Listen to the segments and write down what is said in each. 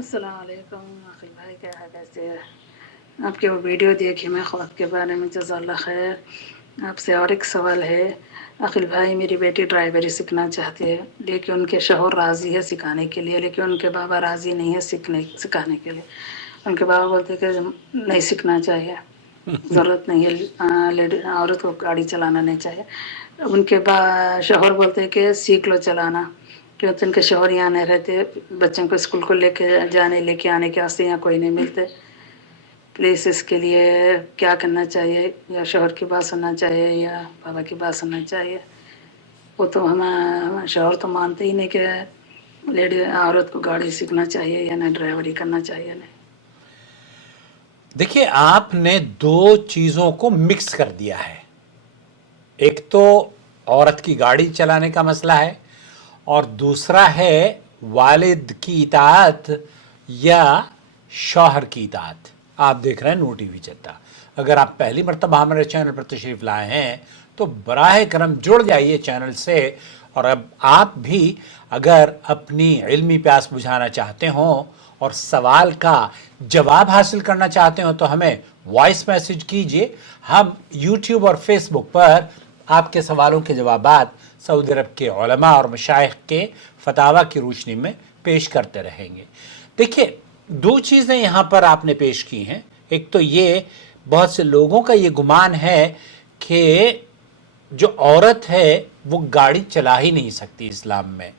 السلام علیکم عقیل بھائی، کیا ہے، کیسے ہے؟ آپ کی وہ ویڈیو دیکھی میں خواب کے بارے میں، جزا اللہ خیر۔ آپ سے اور ایک سوال ہے عقیل بھائی، میری بیٹی ڈرائیوری سیکھنا چاہتی ہے، لیکن ان کے شوہر راضی ہے سکھانے کے لیے، لیکن ان کے بابا راضی نہیں ہے سکھانے کے لیے۔ ان کے بابا بولتے کہ نہیں سیکھنا چاہیے، ضرورت نہیں ہے، عورت کو گاڑی چلانا نہیں چاہیے۔ ان کے شوہر بولتے کہ سیکھ لو چلانا، کیونکہ ان کے شوہر یہاں نہیں رہتے، بچوں کو اسکول کو لے کے آنے کے واسطے یہاں کوئی نہیں ملتے۔ پلیز اس کے لیے کیا کرنا چاہیے؟ یا شوہر کی بات سننا چاہیے یا بابا کی بات سننا چاہیے؟ وہ تو ہم شوہر تو مانتے ہی نہیں کہ عورت کو گاڑی سیکھنا چاہیے یا نہیں، ڈرائیوری کرنا چاہیے نہیں۔ دیکھیے، آپ نے دو چیزوں کو مکس کر دیا ہے۔ ایک تو عورت کی گاڑی چلانے کا مسئلہ ہے، اور دوسرا ہے والد کی اطاعت یا شوہر کی اطاعت۔ آپ دیکھ رہے ہیں نو ٹی وی چلتا۔ اگر آپ پہلی مرتبہ ہمارے چینل پر تشریف لائے ہیں تو براہ کرم جڑ جائیے چینل سے، اور اب آپ بھی اگر اپنی علمی پیاس بجھانا چاہتے ہوں اور سوال کا جواب حاصل کرنا چاہتے ہوں تو ہمیں وائس میسج کیجئے۔ ہم یوٹیوب اور فیس بک پر آپ کے سوالوں کے جوابات سعودی عرب کے علماء اور مشائخ کے فتاویٰ کی روشنی میں پیش کرتے رہیں گے۔ دیکھیے، دو چیزیں یہاں پر آپ نے پیش کی ہیں۔ ایک تو یہ، بہت سے لوگوں کا یہ گمان ہے کہ جو عورت ہے وہ گاڑی چلا ہی نہیں سکتی اسلام میں،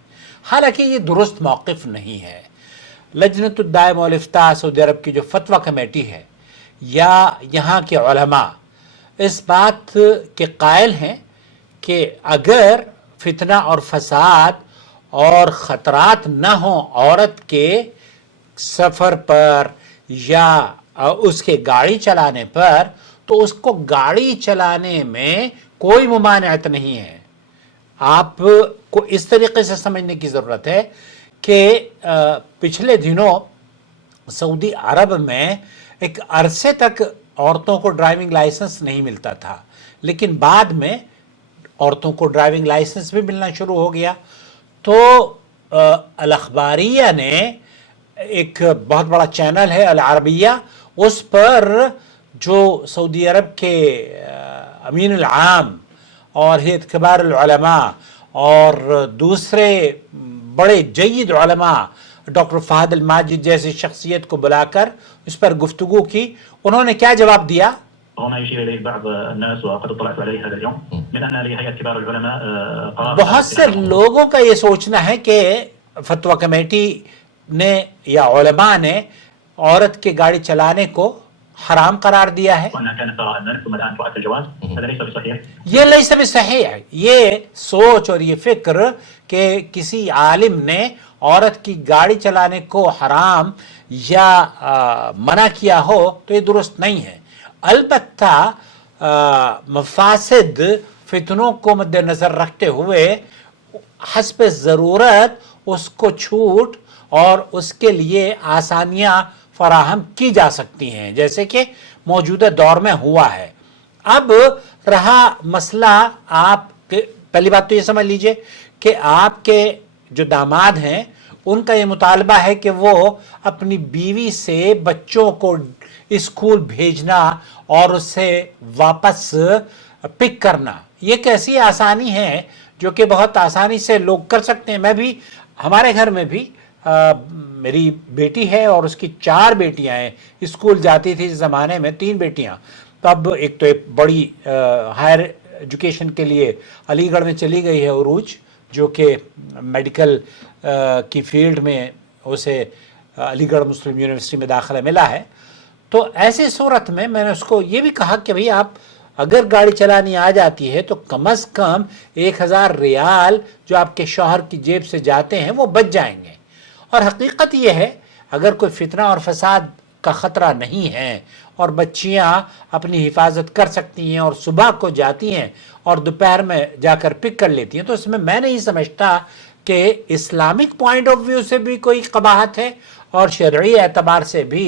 حالانکہ یہ درست موقف نہیں ہے۔ لجنۃ الدائمہ والافتاء سعودی عرب کی جو فتویٰ کمیٹی ہے یا یہاں کے علماء اس بات کے قائل ہیں کہ اگر فتنہ اور فساد اور خطرات نہ ہوں عورت کے سفر پر یا اس کے گاڑی چلانے پر، تو اس کو گاڑی چلانے میں کوئی ممانعت نہیں ہے۔ آپ کو اس طریقے سے سمجھنے کی ضرورت ہے کہ پچھلے دنوں سعودی عرب میں ایک عرصے تک عورتوں کو ڈرائیونگ لائسنس نہیں ملتا تھا، لیکن بعد میں عورتوں کو ڈرائیونگ لائسنس بھی ملنا شروع ہو گیا۔ تو الاخباریہ نے، ایک بہت بڑا چینل ہے العربیہ، اس پر جو سعودی عرب کے امین العام اور ہیئت کبار العلماء اور دوسرے بڑے جید علماء ڈاکٹر فہد الماجد جیسی شخصیت کو بلا کر اس پر گفتگو کی، انہوں نے کیا جواب دیا؟ وما يشير إليه بعض الناس وقد اطلعت عليه هذا اليوم من أن لهيئة كبار العلماء قرار. بہت سے لوگوں کا یہ سوچنا ہے کہ فتویٰ کمیٹی نے یا علماء نے عورت کے گاڑی چلانے کو حرام قرار دیا ہے۔ وأنها كانت ترى أن ثم الآن فعلت الجواز. هذا ليس بصحيح. یہ لیس بصحیح ہے۔ یہ سوچ اور یہ فکر کہ کسی عالم نے عورت کی گاڑی چلانے کو حرام یا منع کیا ہو تو یہ درست نہیں ہے۔ البتہ مفاسد فتنوں کو مد نظر رکھتے ہوئے حسب ضرورت اس کو چھوٹ اور اس کے لیے آسانیاں فراہم کی جا سکتی ہیں، جیسے کہ موجودہ دور میں ہوا ہے۔ اب رہا مسئلہ، آپ پہلی بات تو یہ سمجھ لیجئے کہ آپ کے جو داماد ہیں ان کا یہ مطالبہ ہے کہ وہ اپنی بیوی سے بچوں کو اسکول بھیجنا اور اس سے واپس پک کرنا یہ کیسی آسانی ہے جو کہ بہت آسانی سے لوگ کر سکتے ہیں۔ میں بھی، ہمارے گھر میں بھی میری بیٹی ہے اور اس کی 4 بیٹیاں ہیں، اسکول جاتی تھی اس زمانے میں 3 بیٹیاں، تو اب ایک تو ایک بڑی ہائر ایجوکیشن کے لیے علی گڑھ میں چلی گئی ہے عروج، جو کہ میڈیکل کی فیلڈ میں اسے علی گڑھ مسلم یونیورسٹی میں داخلہ ملا ہے۔ تو ایسی صورت میں میں نے اس کو یہ بھی کہا کہ بھئی آپ اگر گاڑی چلانی آ جاتی ہے تو کم از کم 1000 ریال جو آپ کے شوہر کی جیب سے جاتے ہیں وہ بچ جائیں گے۔ اور حقیقت یہ ہے، اگر کوئی فتنہ اور فساد کا خطرہ نہیں ہے اور بچیاں اپنی حفاظت کر سکتی ہیں اور صبح کو جاتی ہیں اور دوپہر میں جا کر پک کر لیتی ہیں، تو اس میں نہیں سمجھتا کہ اسلامک پوائنٹ آف ویو سے بھی کوئی قباحت ہے اور شرعی اعتبار سے بھی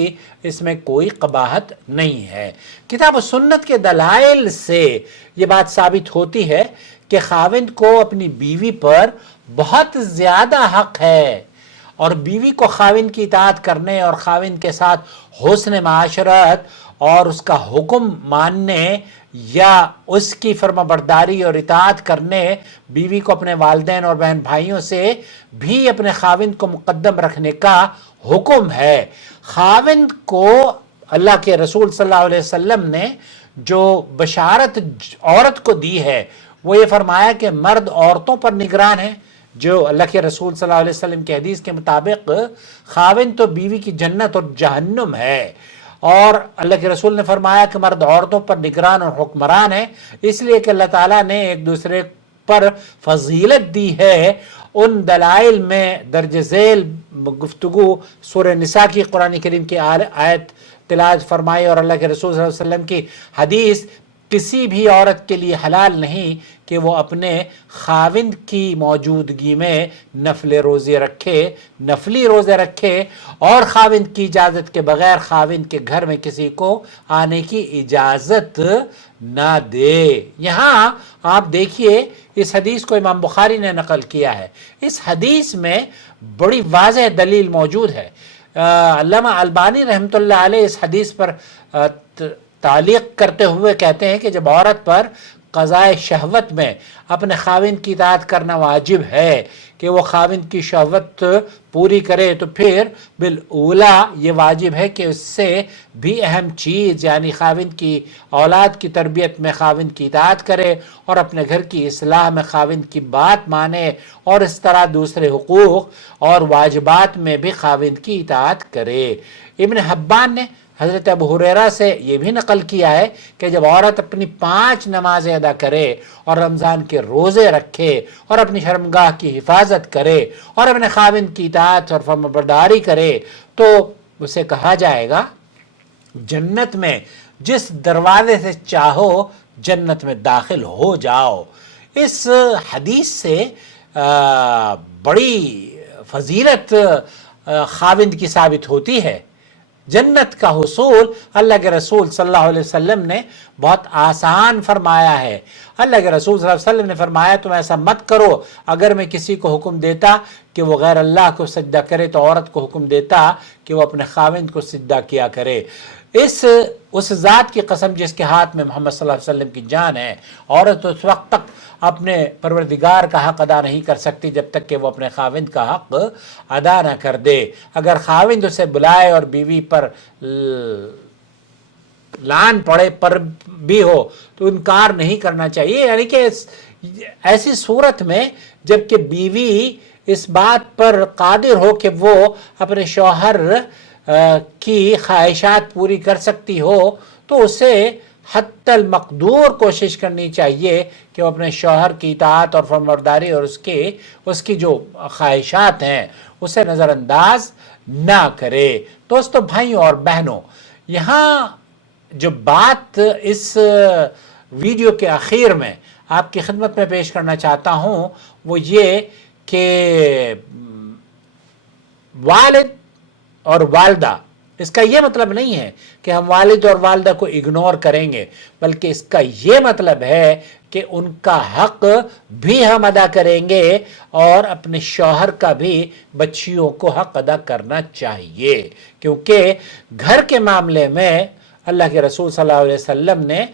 اس میں کوئی قباحت نہیں ہے۔ کتاب و سنت کے دلائل سے یہ بات ثابت ہوتی ہے کہ خاوند کو اپنی بیوی پر بہت زیادہ حق ہے، اور بیوی کو خاوند کی اطاعت کرنے اور خاوند کے ساتھ حسن معاشرت اور اس کا حکم ماننے یا اس کی فرما برداری اور اطاعت کرنے، بیوی کو اپنے والدین اور بہن بھائیوں سے بھی اپنے خاوند کو مقدم رکھنے کا حکم ہے۔ خاوند کو اللہ کے رسول صلی اللہ علیہ وسلم نے جو بشارت عورت کو دی ہے وہ یہ فرمایا کہ مرد عورتوں پر نگران ہے، جو اللہ کے رسول صلی اللہ علیہ وسلم کی حدیث کے مطابق خاوند تو بیوی کی جنت اور جہنم ہے، اور اللہ کے رسول نے فرمایا کہ مرد عورتوں پر نگران اور حکمران ہے، اس لیے کہ اللہ تعالیٰ نے ایک دوسرے پر فضیلت دی ہے۔ ان دلائل میں درج ذیل گفتگو سورہ نساء کی قرآن کریم کی آیت تلاوت فرمائی اور اللہ کے رسول صلی اللہ علیہ وسلم کی حدیث، کسی بھی عورت کے لیے حلال نہیں کہ وہ اپنے خاوند کی موجودگی میں نفلی روزے رکھے اور خاوند کی اجازت کے بغیر خاوند کے گھر میں کسی کو آنے کی اجازت نہ دے۔ یہاں آپ دیکھیے اس حدیث کو امام بخاری نے نقل کیا ہے، اس حدیث میں بڑی واضح دلیل موجود ہے۔ علامہ البانی رحمۃ اللہ علیہ اس حدیث پر تعلیق کرتے ہوئے کہتے ہیں کہ جب عورت پر قضائے شہوت میں اپنے خاوند کی اطاعت کرنا واجب ہے کہ وہ خاوند کی شہوت پوری کرے، تو پھر بالاولا یہ واجب ہے کہ اس سے بھی اہم چیز یعنی خاوند کی اولاد کی تربیت میں خاوند کی اطاعت کرے اور اپنے گھر کی اصلاح میں خاوند کی بات مانے، اور اس طرح دوسرے حقوق اور واجبات میں بھی خاوند کی اطاعت کرے۔ ابن حبان نے حضرت ابو ہریرہ سے یہ بھی نقل کیا ہے کہ جب عورت اپنی 5 نمازیں ادا کرے اور رمضان کے روزے رکھے اور اپنی شرمگاہ کی حفاظت کرے اور اپنے خاوند کی اطاعت اور فرمانبرداری کرے تو اسے کہا جائے گا جنت میں جس دروازے سے چاہو جنت میں داخل ہو جاؤ۔ اس حدیث سے بڑی فضیلت خاوند کی ثابت ہوتی ہے۔ جنت کا حصول اللہ کے رسول صلی اللہ علیہ وسلم نے بہت آسان فرمایا ہے۔ اللہ کے رسول صلی اللہ علیہ وسلم نے فرمایا تم ایسا مت کرو، اگر میں کسی کو حکم دیتا کہ وہ غیر اللہ کو سجدہ کرے تو عورت کو حکم دیتا کہ وہ اپنے خاوند کو سجدہ کیا کرے۔ اس ذات کی قسم جس کے ہاتھ میں محمد صلی اللہ علیہ وسلم کی جان ہے، عورت اس وقت تک اپنے پروردگار کا حق ادا نہیں کر سکتی جب تک کہ وہ اپنے خاوند کا حق ادا نہ کر دے۔ اگر خاوند اسے بلائے اور بیوی پر لعن پڑے پر بھی ہو تو انکار نہیں کرنا چاہیے، یعنی کہ ایسی صورت میں جب کہ بیوی اس بات پر قادر ہو کہ وہ اپنے شوہر کی خواہشات پوری کر سکتی ہو تو اسے حتی المقدور کوشش کرنی چاہیے کہ وہ اپنے شوہر کی اطاعت اور فرمانبرداری اور اس کی جو خواہشات ہیں اسے نظر انداز نہ کرے۔ دوستو، بھائیوں اور بہنوں، یہاں جو بات اس ویڈیو کے آخر میں آپ کی خدمت میں پیش کرنا چاہتا ہوں وہ یہ کہ والد اور والدہ، اس کا یہ مطلب نہیں ہے کہ ہم والد اور والدہ کو اگنور کریں گے، بلکہ اس کا یہ مطلب ہے کہ ان کا حق بھی ہم ادا کریں گے اور اپنے شوہر کا بھی بچیوں کو حق ادا کرنا چاہیے، کیونکہ گھر کے معاملے میں اللہ کے رسول صلی اللہ علیہ وسلم نے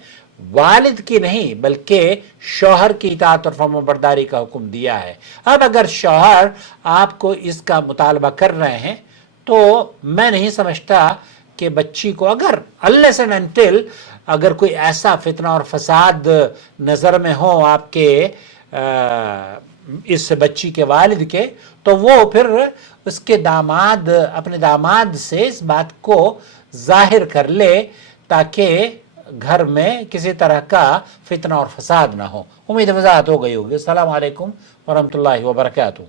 والد کی نہیں بلکہ شوہر کی اطاعت اور فرمانبرداری کا حکم دیا ہے۔ اب اگر شوہر آپ کو اس کا مطالبہ کر رہے ہیں تو میں نہیں سمجھتا کہ بچی کو unless and until اگر کوئی ایسا فتنہ اور فساد نظر میں ہو آپ کے اس بچی کے والد کے، تو وہ پھر اس کے اپنے داماد سے اس بات کو ظاہر کر لے تاکہ گھر میں کسی طرح کا فتنہ اور فساد نہ ہو۔ امید وضاحت ہو گئی ہوگی۔ السلام علیکم ورحمۃ اللہ وبرکاتہ۔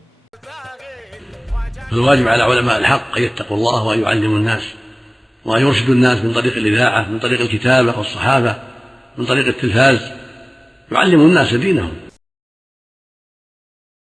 الواجب على علماء الحق أن يتقوا الله وأن يعلموا الناس وأن يرشدوا الناس من طريق الإذاعة، من طريق الكتابة والصحافة، من طريق التلفاز، يعلموا الناس دينهم.